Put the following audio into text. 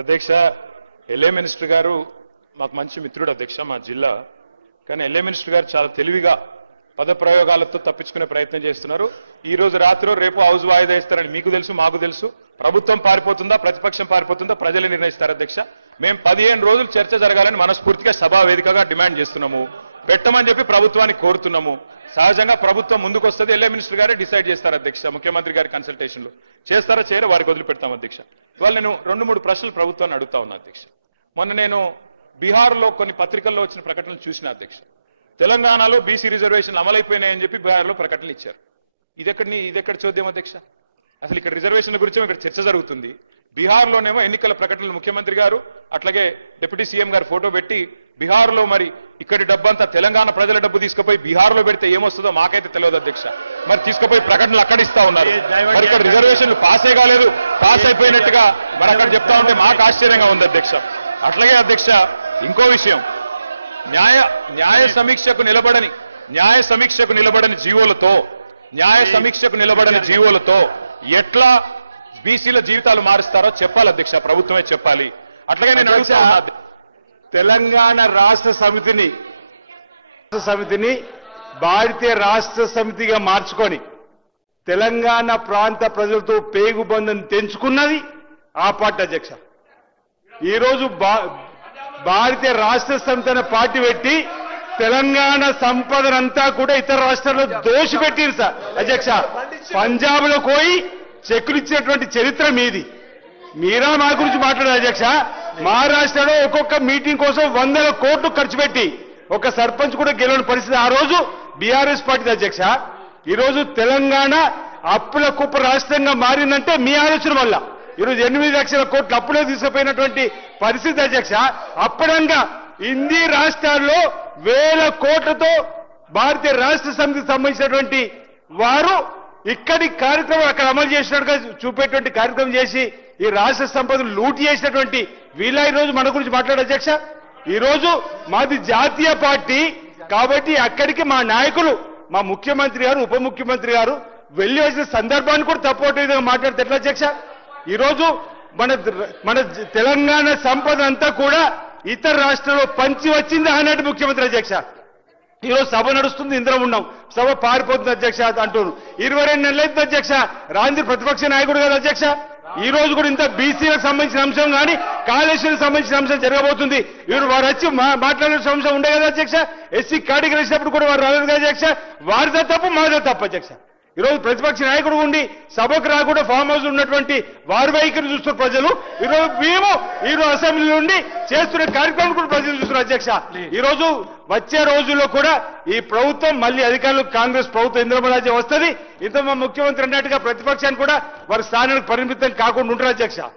అధ్యక్ష LA minister గారు మాకు మంచి మిత్రుడు అధ్యక్ష మా జిల్లా. కానీ ఎల్ఏ మినిస్టర్ గారు చాలా తెలివిగా పదప్రయోగాలతో తప్పించుకునే ప్రయత్నం చేస్తున్నారు. ఈ రోజు రాత్రి రేపు హౌస్ వాయిదా ఇస్తారని మీకు తెలుసు, మాకు తెలుసు. ప్రభుత్వం పారిపోతుందా, ప్రతిపక్షం పారిపోతుందా ప్రజలే నిర్ణయిస్తారు అధ్యక్ష. మేము 15 రోజులు చర్చ జరగాలని మనస్ఫూర్తిగా సభా వేదికగా డిమాండ్ చేస్తున్నాము. పెట్టమని చెప్పి ప్రభుత్వాన్ని కోరుతున్నాము. సహజంగా ప్రభుత్వం ముందుకు వస్తుంది, ఎల్ఏ మినిస్టర్ గారే డిసైడ్ చేస్తారు అధ్యక్ష. ముఖ్యమంత్రి గారి కన్సల్టేషన్ లో చేస్తారా చేయరా వారికి వదిలిపెడతాం అధ్యక్ష. ఇవాళ నేను 2-3 ప్రశ్నలు ప్రభుత్వాన్ని అడుగుతా ఉన్నా అధ్యక్ష. మొన్న నేను బీహార్లో కొన్ని పత్రికల్లో వచ్చిన ప్రకటనలు చూసిన అధ్యక్ష. తెలంగాణలో బీసీ రిజర్వేషన్లు అమలైపోయినాయని చెప్పి బీహార్లో ప్రకటనలు ఇచ్చారు. ఇదెక్కడ చూద్దాం అధ్యక్ష. అసలు ఇక్కడ రిజర్వేషన్ల గురించి ఇక్కడ చర్చ జరుగుతుంది. బీహార్లోనేమో ఎన్నికల ప్రకటనలు ముఖ్యమంత్రి గారు అట్లాగే డిప్యూటీ సీఎం గారు ఫోటో పెట్టి బీహార్లో మరి ఇక్కడి డబ్బంతా తెలంగాణ ప్రజల డబ్బు తీసుకుపోయి బీహార్లో పెడితే ఏమొస్తుందో మాకైతే తెలియదు అధ్యక్ష. మరి తీసుకుపోయి ప్రకటనలు అక్కడ ఇస్తా ఉన్నారు. మరి ఇక్కడ రిజర్వేషన్లు పాసే కాలేదు, పాస్ అయిపోయినట్టుగా మరి అక్కడ చెప్తా ఉంటే మాకు ఆశ్చర్యంగా ఉంది అధ్యక్ష. అట్లాగే అధ్యక్ష ఇంకో విషయం, న్యాయ సమీక్షకు నిలబడని జీవోలతో ఎట్లా బీసీల జీవితాలు మారుస్తారో చెప్పాలి అధ్యక్ష, ప్రభుత్వమే చెప్పాలి. అట్లాగే నేను అడుగుతా తెలంగాణ రాష్ట్ర సమితిని భారతీయ రాష్ట్ర సమితిగా మార్చుకొని తెలంగాణ ప్రాంత ప్రజలతో పేగుబంధం తెంచుకున్నది ఆ పార్టీ అధ్యక్ష. ఈరోజు భారతీయ రాష్ట్ర సమితి అనే పార్టీ పెట్టి తెలంగాణ సంపదనంతా కూడా ఇతర రాష్ట్రాల్లో దోషిపెట్టిరు సార్ అధ్యక్ష. పంజాబ్ లో పోయి చెక్కులు ఇచ్చినటువంటి చరిత్ర మీది. మీరా మా గురించి మాట్లాడారు అధ్యక్ష. మహారాష్ట్రలో ఒక్కొక్క మీటింగ్ కోసం 100 కోట్లు ఖర్చు పెట్టి ఒక సర్పంచ్ కూడా గెలవని పరిస్థితి ఆ రోజు బీఆర్ఎస్ పార్టీ అధ్యక్ష. ఈరోజు తెలంగాణ అప్పుల కుప్ప రాష్ట్రంగా మారిందంటే మీ ఆలోచన వల్ల. ఈరోజు 8 లక్షల కోట్లు అప్పులే తీసుకుపోయినటువంటి పరిస్థితి అధ్యక్ష. అప్పుడంగా హిందీ రాష్ట్రాల్లో 1000 కోట్లతో భారతీయ రాష్ట్ర సమితికి సంబంధించినటువంటి వారు ఇక్కడి కార్యక్రమం అక్కడ అమలు చేసినట్టుగా చూపేటువంటి కార్యక్రమం చేసి ఈ రాష్ట్ర సంపదను లూటి చేసినటువంటి వీళ్ళ ఈరోజు మన గురించి మాట్లాడే అధ్యక్ష. ఈరోజు మాది జాతీయ పార్టీ కాబట్టి అక్కడికి మా నాయకులు, మా ముఖ్యమంత్రి గారు, ఉప ముఖ్యమంత్రి గారు వెళ్లి వచ్చిన సందర్భాన్ని కూడా తప్పొట్టే విధంగా మాట్లాడితే ఎట్లా అధ్యక్ష? ఈరోజు మన తెలంగాణ సంపద అంతా కూడా ఇతర రాష్ట్రాల్లో పంచి వచ్చింది అన్నట్టు ముఖ్యమంత్రి అధ్యక్ష. ఈరోజు సభ నడుస్తుంది, ఇంద్రం ఉన్నాం, సభ పారిపోతుంది అధ్యక్ష అంటున్నారు. 22 నెలలైంది అధ్యక్ష రాంధ్ర ప్రతిపక్ష నాయకుడు కదా అధ్యక్ష. ఈ రోజు కూడా ఇంత బీసీలకు సంబంధించిన అంశం కానీ కాళేశ్వరికి సంబంధించిన అంశం జరగబోతుంది. వీరు వారు వచ్చి మాట్లాడాల్సిన అంశం ఉండే కదా అధ్యక్ష. ఎస్సీ కేటగిరీ వేసినప్పుడు కూడా వారు రాలేదు కదా అధ్యక్ష. వారితో తప్పు, మాదే తప్పు అధ్యక్ష. ఈరోజు ప్రతిపక్ష నాయకుడు ఉండి సభకు రాకుండా ఫామ్ హౌస్ ఉన్నటువంటి వారి వైఖరి చూస్తున్న ప్రజలు, ఈరోజు మేము ఈరోజు అసెంబ్లీ నుండి చేస్తున్న కార్యక్రమం కూడా ప్రజలు చూస్తున్నారు అధ్యక్ష. ఈరోజు వచ్చే రోజుల్లో కూడా ఈ ప్రభుత్వం మళ్ళీ అధికారులు కాంగ్రెస్ ప్రభుత్వం ఇంద్రమరాజ్యం వస్తుంది. ఇంత మా ముఖ్యమంత్రి అన్నట్టుగా ప్రతిపక్షాన్ని కూడా వారి స్థానానికి పరిమితం కాకుండా ఉంటారు అధ్యక్ష.